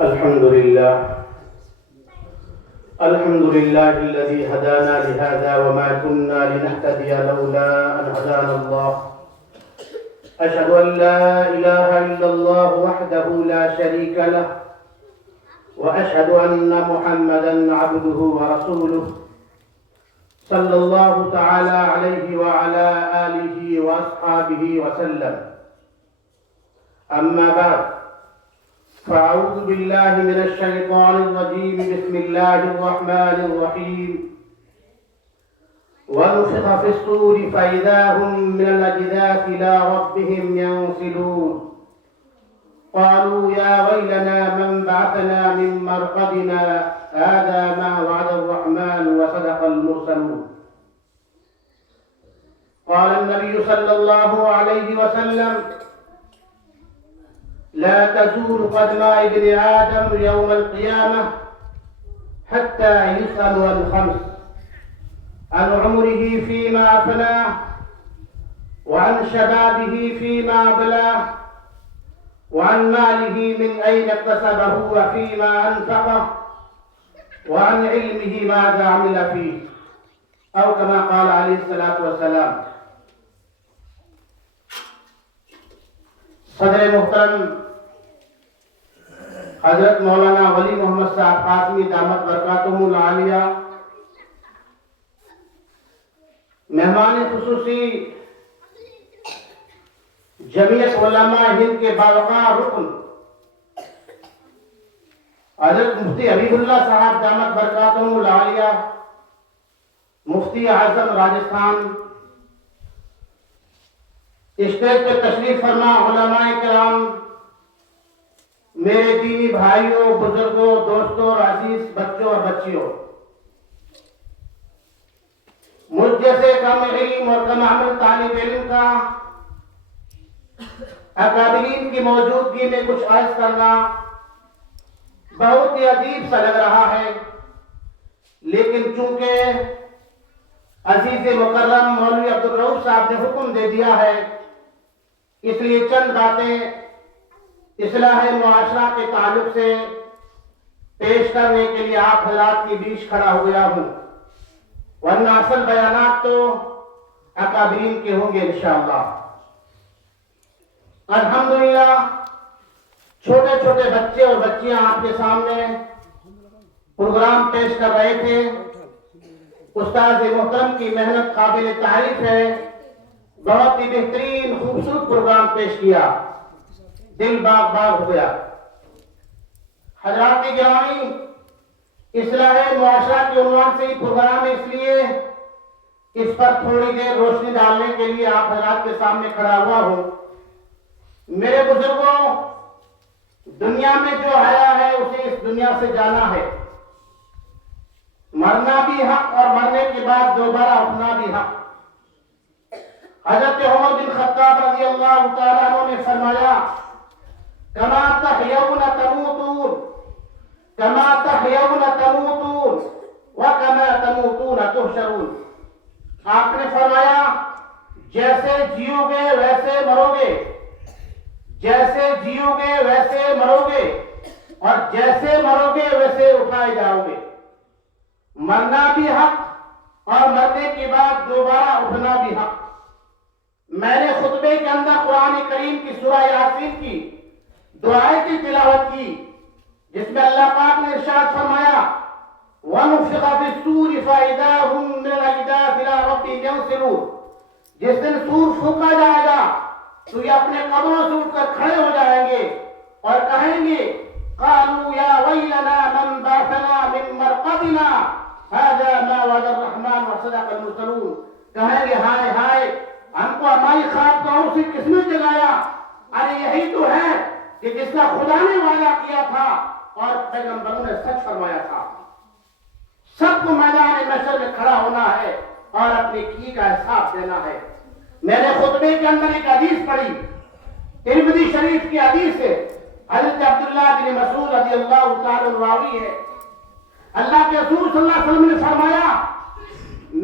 الحمد لله الذي هدانا لهذا وما كنا لنهتدي لولا أن هدانا الله. أشهد أن لا إله إلا الله وحده لا شريك له وأشهد أن محمدا عبده ورسوله صلى الله تعالى عليه وعلى آله وأصحابه وسلم. أما بعد، فأعوذ بالله من الشيطان الرجيم. بسم الله الرحمن الرحيم. ونفخ في الصور فإذا هم من الأجداث إلى ربهم ينسلون. قالوا يا ويلنا من بعثنا من مرقدنا هذا ما وعد الرحمن وصدق المرسلون. قال النبي صلى الله عليه وسلم: لا تزول قدم ابن آدم يوم القيامة حتى يسأل عن خمس: عن عمره فيما أفناه، وعن شبابه فيما بلاه، وعن ماله من أين اكتسبه وفيما أنفقه، وعن علمه ماذا عمل فيه، أو كما قال عليه الصلاة والسلام. صدر محترم حضرت مولانا ولی محمد صاحب قاسمی دامت برکاتہم العالیہ، مہمان خصوصی جمعیت علماء ہند کے باوقار رکن حضرت مفتی حبیب اللہ صاحب دامت برکاتہم العالیہ، مفتی اعظم راجستھان، اسٹیج پہ تشریف فرما علماء کرام، میرے دینی بھائیوں، بزرگوں، دوستوں اور عزیز بچوں اور بچیوں، مجھ جیسے کم علم اور کم عمل طالب علم کا اکابرین کی موجودگی میں کچھ عرض کرنا بہت ہی عجیب سا لگ رہا ہے، لیکن چونکہ عزیز مکرم مولوی عبدالرؤوف صاحب نے حکم دے دیا ہے، اس لیے چند باتیں اصلاح معاشرہ کے تعلق سے پیش کرنے کے لیے آپ حضرات کے بیچ کھڑا ہوا ہوں، ورنہ اصل بیانات تو اکابرین کے ہوں گے انشاءاللہ۔ الحمدللہ چھوٹے چھوٹے بچے اور بچیاں آپ کے سامنے پروگرام پیش کر رہے تھے۔ استاد محترم کی محنت قابل تعریف ہے، بہت ہی بہترین خوبصورت پروگرام پیش کیا، دل باغ باغ ہو گیا۔ حضرات گرامی، اصلاح معاشرہ کے عنوان سے ہی پروگرام ہے، اس لیے اس پر تھوڑی دیر روشنی ڈالنے کے لیے آپ حضرات کے سامنے کھڑا ہوا ہوں۔ میرے بزرگوں، دنیا میں جو آیا ہے اسے اس دنیا سے جانا ہے، مرنا بھی حق اور مرنے کے بعد دوبارہ اٹھنا بھی حق۔ حضرت عمر بن خطاب رضی اللہ تعالیٰ عنہ نے فرمایا: کما تحیون تموتون، کما تحیون تموتون وکما تموتون تحشرون۔ آپ نے فرمایا جیسے جیو گے ویسے مرو گے، جیسے جیو گے ویسے مرو گے، اور جیسے مرو گے ویسے اٹھائے جاؤ گے۔ مرنا بھی حق اور مرنے کے بعد دوبارہ اٹھنا بھی حق۔ میں نے خطبے کے اندر قرآن کریم کی سورہ یاسین کی دعائیں کی تلاوت کی، جس میں اللہ پاک نے ارشاد فرمایا: وَنُفِخَ فِي الصُّورِ فَإِذَا هُم مِّنَ الْأَجْدَاثِ إِلَىٰ رَبِّهِمْ يَنسِلُونَ۔ جس دن سور پھونکا جائے گا تو یہ اپنے قبروں سے اٹھ کر کھڑے ہو جائیں گے اور کہیں گے: قَالُوا يَا وَيْلَنَا مَن بَعَثَنَا مِن مَّرْقَدِنَا هَٰذَا مَا وَعَدَ الرَّحْمَٰنُ وَصَدَقَ الْمُرْسَلُونَ۔ کہیں گے: ہائے ہائے، ہم کو ہماری خواب گاہوں سے کس نے جگایا؟ ارے یہی تو ہے کہ جس کا خدا نے وعدہ کیا تھا اور پیغمبروں نے سچ فرمایا تھا۔ سب کو میدان محشر میں کھڑا ہونا ہے اور اپنی کی کا حساب دینا ہے۔ میں نے خطبے کے اندر ایک حدیث پڑھی، ترمذی شریف کی حدیث ہے، حضرت عبداللہ بن مسعود رضی اللہ تعالی عنہ راوی ہے۔ اللہ کے رسول صلی اللہ علیہ وسلم نے فرمایا: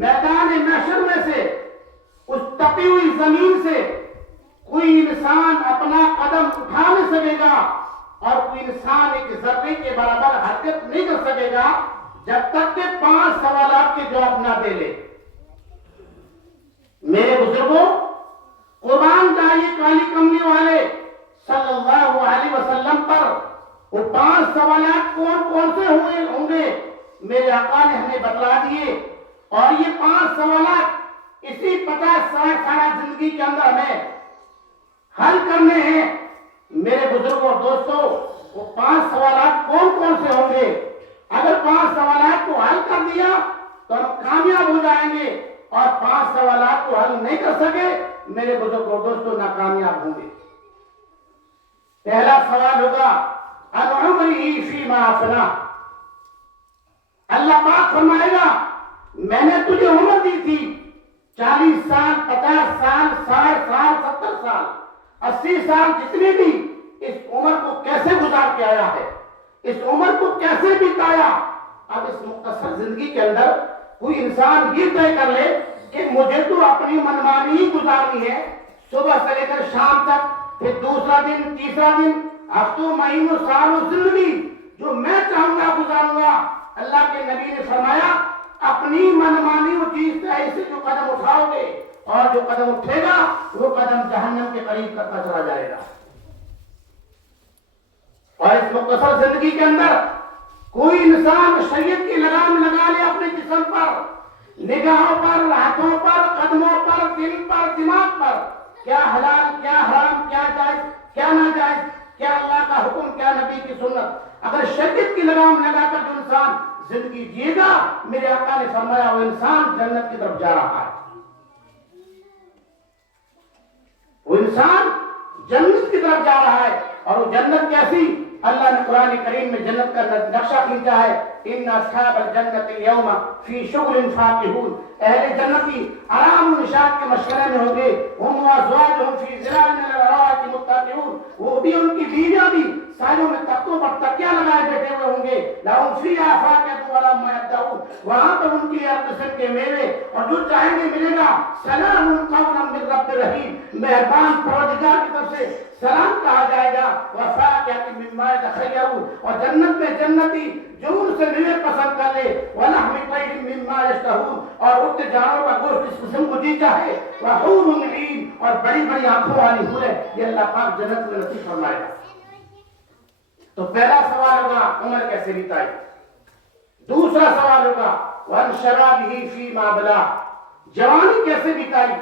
میدان محشر میں سے اس تپی ہوئی زمین سے کوئی انسان اپنا قدم اٹھا نہیں سکے گا اور کوئی انسان ایک ذرے کے برابر حرکت نہیں کر سکے گا جب تک کہ 5 سوالات کے جواب نہ دے لے۔ میرے بزرگوں، قرآن کا یہ کالی کملی والے صلی اللہ علیہ وسلم پر وہ 5 سوالات کون کون سے ہوں گے میرے آقا نے ہمیں بتلا دیے، اور یہ 5 سوالات اسی 50-60 سالہ زندگی کے اندر ہمیں حل کرنے ہیں۔ میرے بزرگوں اور دوستوں، وہ 5 سوالات کون کون سے ہوں گے؟ اگر 5 سوالات کو حل کر دیا تو ہم کامیاب ہو جائیں گے، اور 5 سوالات کو حل نہیں کر سکے میرے بزرگوں اور دوستوں ناکامیاب ہوں گے۔ پہلا سوال ہوگا عن عمرہ فیما افنیٰ۔ اللہ پاک فرمائے گا میں نے تجھے عمر دی تھی 40 سال، 50 سال، 60 سال، 70 سال، 80 سال، جتنی بھی، اس عمر کو کیسے گزار کے آیا ہے، اس عمر کو کیسے بتایا۔ اب اس مختصر زندگی کے اندر کوئی انسان یہ طے کر لے کہ مجھے تو اپنی منمانی ہی گزارنی ہے، صبح سے لے کر شام تک، پھر دوسرا دن، تیسرا دن، ہفتوں، مہینوں، سالوں، زندگی جو میں چاہوں گا گزاروں گا۔ اللہ کے نبی نے فرمایا اپنی منمانی وہ چیز سے جو قدم اٹھاؤ گے، اور جو قدم اٹھے گا وہ قدم جہنم کے قریب کرتا چلا جائے گا۔ اور اس مختصر زندگی کے اندر کوئی انسان شریعت کی لگام لگا لے اپنے جسم پر، نگاہوں پر، ہاتھوں پر، قدموں پر، دل پر، دماغ پر، کیا حلال، کیا حرام، کیا جائز، کیا ناجائز، کیا اللہ کا حکم، کیا نبی کی سنت، اگر شریعت کی لگام لگا کر جو انسان زندگی جیے گا، میرے آقا نے فرمایا وہ انسان جنت کی طرف جا رہا ہے۔ وہ انسان جنت کی طرف جا رہا ہے، اور وہ جنت کیسی؟ اللہ نے قرآن کریم میں جنت کا نقشہ کھینچا ہے، ان اصحاب الجنت اليوم فی شغل فاکہون۔ اہل جنتی آرام و نشاط کے مشغلے میں ہوں گے، ہم وازواجہم فی ظلال من الارائک متکئون، وہ بھی ان کی بیویاں بھی سایوں میں تختوں پر تکیہ لگائے بیٹھے ہوئے ہوں گے، لہم فیہا فاکہۃ ولا ما یدعون، وہاں پر ان کے لیے ہر قسم کے میوے اور جو چاہیں گے ملے گا۔ سلام قولا من رب رحیم، مہربان پروردگار کی طرف سے سلام کہا جائے گا۔ وفاکہۃ مما یتخیرون، اور جنت میں جنتی جو ان سے میوے پسند کر لے، ولحم طیر مما یشتہون، اور اٹھتے جانوروں کا گوشت جس قسم کو جی چاہے، وحور عین، اور بڑی بڑی آنکھوں والی حوریں، یہ اللہ پاک جنت میں نصیب فرمائے گا۔ تو پہلا سوال ہوگا عمر کیسے بتائی، دوسرا سوال ہوگا وَعَنْ شَرَابِهِ فِيمَا بَلَغَ، جوانی کیسے بتائی۔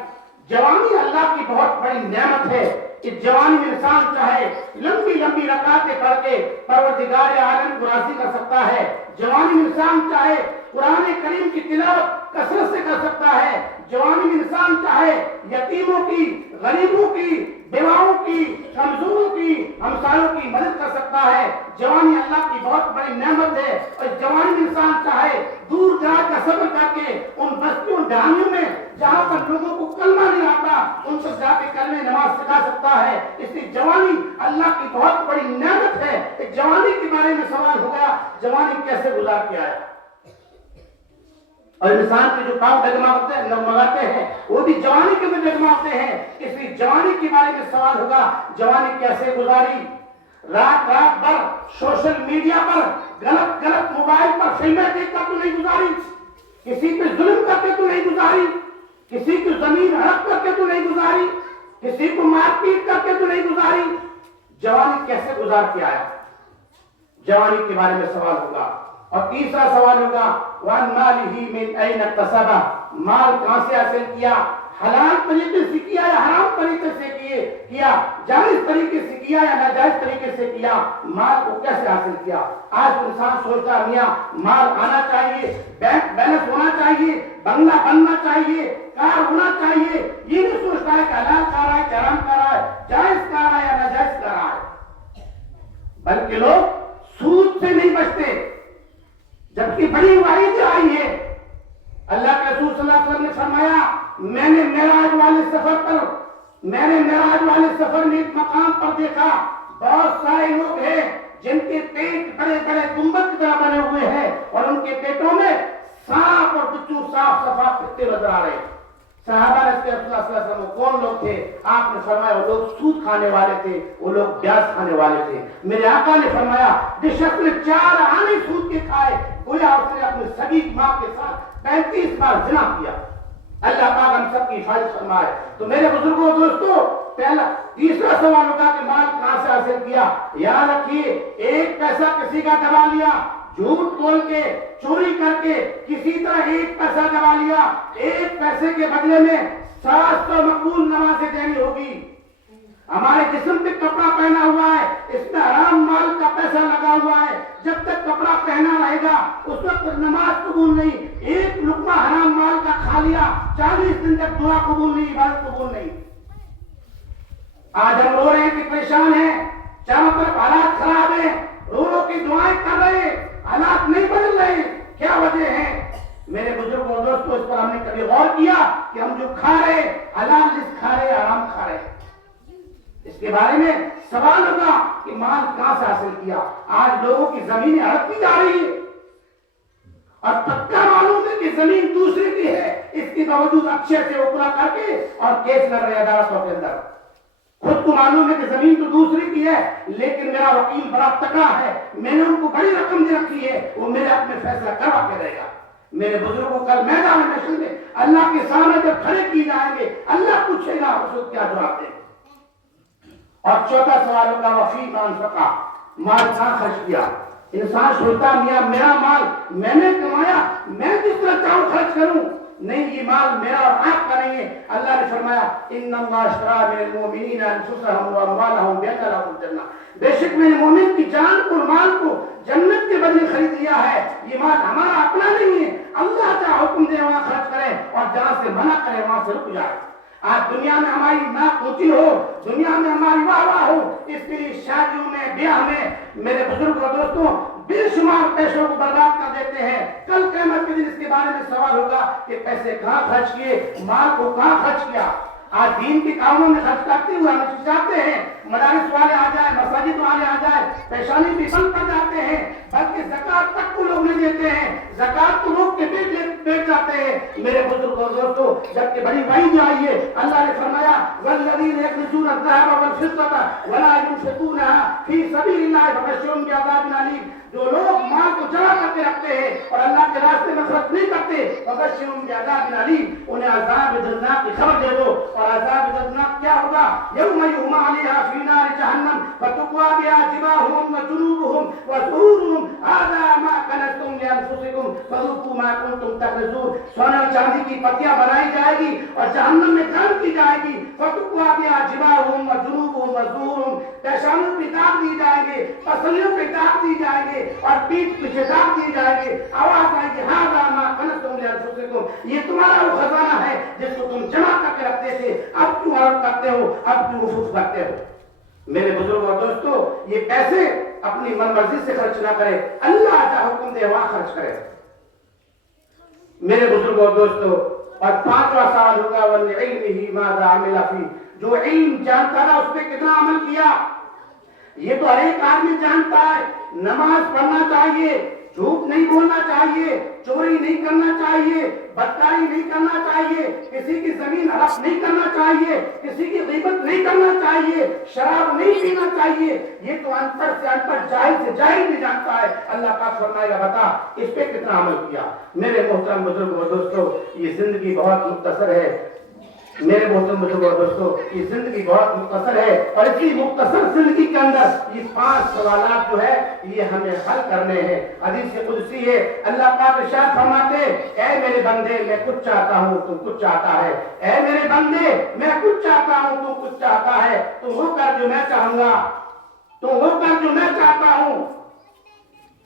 جوانی اللہ کی بہت بڑی نعمت ہے، اس جوانی میں انسان چاہے لمبی لمبی رکعتیں پڑھ کے پروردگار عالم کو راضی کر سکتا ہے، جوانی میں انسان چاہے قرآن کریم کی تلاوت کثرت سے کر سکتا ہے، جوانی میں انسان چاہے یتیموں کی، غریبوں کی، بیواؤں کی، کمزوروں کی، ہمسایوں کی مدد کر سکتا ہے۔ جوانی اللہ کی بہت بڑی نعمت ہے، اور جوانی میں انسان چاہے دور دراز کا سفر کر کے ان بستیوں ڈھانیوں میں جہاں پر لوگوں کو کلمہ نہیں آتا ان پر جا کے کلمہ نماز سکھا سکتا ہے۔ اس لیے جوانی اللہ کی بہت بڑی نعمت ہے۔ ایک جوانی کے بارے میں سوال ہو گیا، جوانی کیسے گزار کے آیا، اور انسان کے جو کام ڈگمگاتے ہیں وہ بھی جوانی کے میں ڈگمگاتے ہیں۔ اس لیے جوانی کے بارے میں سوال ہوگا، جوانی کیسے گزاری۔ رات رات بھر سوشل میڈیا پر غلط موبائل پر فلمیں دیکھ کر تو نہیں گزاری، کسی پہ ظلم کر کے تو نہیں گزاری، کسی کی زمین ہڑپ کر کے تو نہیں گزاری، کسی کو مار پیٹ کر کے تو نہیں گزاری۔ جوانی کیسے گزار کے آیا، جوانی کے بارے میں سوال ہوگا۔ اور تیسرا سوال ہوگا وَعَنْ مَالِهِ مِنْ أَيْنَ اكْتَسَبَهُ، مال کہاں سے حاصل کیا، حلال طریقے سے کیا یا حرام طریقے سے کیا، جائز طریقے سے کیا یا ناجائز طریقے سے کیا، مال کو کیسے حاصل کیا۔ آج انسان سوچتا ہے میاں مال آنا چاہیے، بینک بیلنس ہونا چاہیے، بنگلہ بننا چاہیے، کار ہونا چاہیے، یہ نہیں سوچتا ہے کہ حلال کہہ رہا ہے کہ حرام کہہ رہا ہے، جائز کہہ رہا ہے یا ناجائز کہہ رہا ہے، بلکہ لوگ سود سے نہیں بچتے، جبکہ بڑی وعید آئی ہے۔ اللہ کے رسول صلی اللہ علیہ وسلم نے فرمایا میں نے معراج والے سفر میں ایک مقام پر دیکھا بہت سارے لوگ ہیں جن کے پیٹ بڑے بڑے گنبد کی طرح بنے ہوئے ہیں، اور ان کے پیٹوں میں سانپ اور بچھو صاف صفاف پھرتے نظر آ رہے ہیں۔ صحابہ نے رسول اللہ صلی اللہ علیہ وسلم کون لوگ تھے؟ آپ نے فرمایا وہ لوگ سود کھانے والے تھے، وہ لوگ بیاج کھانے والے تھے۔ میرے آقا نے فرمایا جس شخص نے 4 آنے سود کے کھائے گویا اس نے اپنی سگی ماں کے ساتھ 35 بار زنا کیا۔ اللہ پاک ہم سب کی حفاظت فرمائے۔ تو میرے بزرگوں دوستو، پہلا تیسرا سوال ہوگا کہ مال کہاں سے حاصل کیا؟ یاد رکھیے، 1 پیسہ کسی کا دبا لیا، جھوٹ بول کے، چوری کر کے کسی طرح 1 پیسہ دبا لیا، 1 پیسے کے بدلے میں 700 مقبول نمازیں دینی ہوگی۔ ہمارے جسم پہ کپڑا پہنا ہوا ہے، اس میں حرام مال کا پیسہ لگا ہوا ہے، جب تک کپڑا پہنا رہے گا اس وقت نماز قبول نہیں۔ 1 لقمہ حرام مال کا کھا لیا، 40 دن تک دعا قبول نہیں، عبادت قبول نہیں۔ آج ہم رو رہے ہیں کہ پریشان ہیں، چاروں طرف حالات خراب ہیں، رو رو کے دعائیں کر رہے ہیں، حالات نہیں بدل رہے، کیا وجہ ہے؟ میرے بزرگوں اور دوستوں، اس پر ہم نے کبھی غور کیا کہ ہم جو کھا رہے حلال رزق کھا رہے حرام کھا رہے؟ اس کے بارے میں سوال ہوگا کہ مال کہاں سے حاصل کیا؟ آج لوگوں کی زمینیں ہڑپتی جا رہی ہے اور پکا معلوم ہے کہ زمین دوسرے کی ہے، اس کے باوجود اچھے سے اوپرا کر کے اور کیس لگ رہے عدالتوں کے اندر۔ خود کو معلوم ہے کہ زمین تو دوسرے کی ہے، لیکن میرا وکیل بڑا تکڑا ہے، میں نے ان کو بڑی رقم دے رکھی ہے، وہ میرے حق میں فیصلہ کروا کے رہے گا۔ میرے بزرگوں کل میدان حشر میں اللہ کے سامنے جب کھڑے کی جائیں گے، اللہ پوچھے گا اس وقت کیا جواب دیں گے۔ اور چوتھا سوال ہوگا وفی انفقا، مال کہاں خرچ کیا؟ انسان سوچتا میاں میرا مال میں نے کمایا، میں جس طرح چاہوں خرچ کروں، نہیں، یہ مال میرا اور آپ کا نہیں ہے۔ اللہ نے فرمایا ان اللہ اشترى من المؤمنین انفسهم واموالهم بان لهم الجنہ، بے شک میں نے مومن کی جان اور مال کو جنت کے بدلے خرید لیا ہے۔ یہ مال ہمارا اپنا نہیں ہے، اللہ کا حکم دے وہاں خرچ کرے اور جہاں سے منع کرے وہاں سے رک جائے۔ آج دنیا میں ہماری ناک اونچی ہو، دنیا میں ہماری واہ واہ ہو، اس کے لیے شادیوں میں، بیاہ میں میرے بزرگ اور دوستوں بے شمار پیسوں کو برباد کر دیتے ہیں۔ کل قیامت کے دن اس کے بارے میں سوال ہوگا کہ پیسے کہاں خرچ کیے، مال کو کہاں خرچ کیا۔ آج دین کے کاموں میں خرچ کرتے ہوئے ہم چاہتے ہیں مدارس والے آ جائیں، مساجد والے آ جائیں، پیشانی بھی بند کر جاتے ہیں، بلکہ زکات تک کو لوگ نہیں دیتے ہیں، زکات تو لوگ کے بیٹھ جاتے ہیں۔ میرے بزرگوں اور دوستوں، جبکہ بڑی وعید آئی ہے، اللہ نے فرمایا والذین یکنزون الذهب والفضة ولا ينفقونها في سبيل الله فبشرهم بعذاب أليم، جو لوگ مال کو جمع کر کے رکھتے ہیں اور اللہ کے راستے میں خرچ نہیں کرتے، فبشرهم بعذاب أليم، انہیں عذاب دردناک کی خبر دے دو۔ اور عذاب دردناک کیا ہوگا؟ یوم یحمى عليها في نار جہنم فتقوى بها جباههم وجنوبهم وظهورهم هذا ما كنزتم لأنفسكم فذوقوا ما كنتم تكنزون۔ سونے اور چاندی کی پتیاں بنائی جائے گی اور جہنم میں گرم کی جائے گی، فتقوى بها جباههم وجنوبهم وظهورهم، پیشانوں پہ داغ دی جائیں گے، پسلیوں پہ داغ دی جائیں گے اور پیٹھ پیچھے داغ دی جائے گی، آواز آئے گی هذا ما كنزتم لأنفسكم، یہ تمہارا وہ خزانہ ہے جس کو تم جمع کر کے رکھتے تھے، اب کیوں حرام کرتے ہو، اب کیوں وفوف کرتے ہو۔ میرے بزرگوں اور دوستوں، یہ پیسے اپنی من مرضی سے خرچ نہ کرے، اللہ کا حکم دے وہاں خرچ کرے۔ میرے بزرگوں اور دوستوں، اور 5واں سوال ہوگا وَلِعِلْمِهِ مَاذَا عَمِلَ فِيهِ، جو علم جانتا تھا اس پہ کتنا عمل کیا۔ یہ تو ہر ایک آدمی جانتا ہے، نماز پڑھنا چاہیے، جھوٹ نہیں بولنا چاہیے، چوری نہیں کرنا چاہیے، بدکاری نہیں کرنا چاہیے، کسی کی زمین ہڑپ نہیں کرنا چاہیے، کسی کی غیبت نہیں کرنا چاہیے، شراب نہیں پینا چاہیے۔ یہ تو ان پڑھ سے ان پڑھ، جاہل سے جاہل بھی جانتا ہے۔ اللہ پاک فرمائے گا بتا اس پہ کتنا عمل کیا۔ میرے محترم بزرگ اور دوستوں، یہ زندگی بہت مختصر ہے۔ میرے محترم بزرگ اور دوستوں، یہ زندگی بہت مختصر ہے اور اسی مختصر زندگی کے اندر یہ 5 سوالات جو ہے یہ ہمیں حل کرنے ہیں۔ حدیث قدسی ہے، اللہ پاک ارشاد فرماتے اے میرے بندے میں کچھ چاہتا ہوں تو کچھ چاہتا ہے، اے میرے بندے میں کچھ چاہتا ہوں تو کچھ چاہتا ہے، تو وہ کر جو میں چاہوں گا، تو وہ کر جو میں چاہتا ہوں،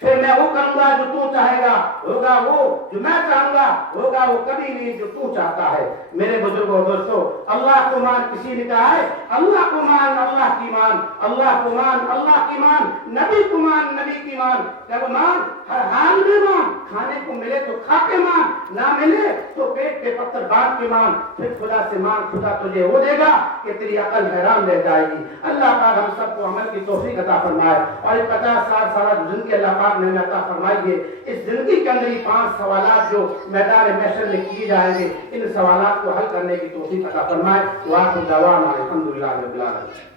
پھر میں وہ کروں گا جو تو چاہے گا، ہوگا وہ جو میں چاہوں گا، ہوگا وہ کبھی نہیں جو تو چاہتا ہے۔ میرے بزرگوں دوستوں، اللہ کو مان، کسی نے کہا ہے اللہ کو مان اللہ کی مان، اللہ کو مان اللہ کی مان، نبی کو مان نبی کی مان، جب مان ہر حال میں مان، کھانے کو ملے تو کھا کے مان، نہ ملے تو پیٹ کے پتھر باندھ کے مان، پھر خدا سے مان، خدا تجھے وہ دے گا کہ تیری عقل حیران رہ جائے گی۔ اللہ پاک ہم سب کو عمل کی توفیق عطا فرمائے اور 50 60 سالہ زندگی اللہ ثواب میں عطا فرمائیے. اس زندگی کے اندر یہ 5 سوالات جو میدان محشر میں کیے جائیں گے ان سوالات کو حل کرنے کی توفیق عطا فرمائے. وآخر دعوانا الحمدللہ رب العالمین.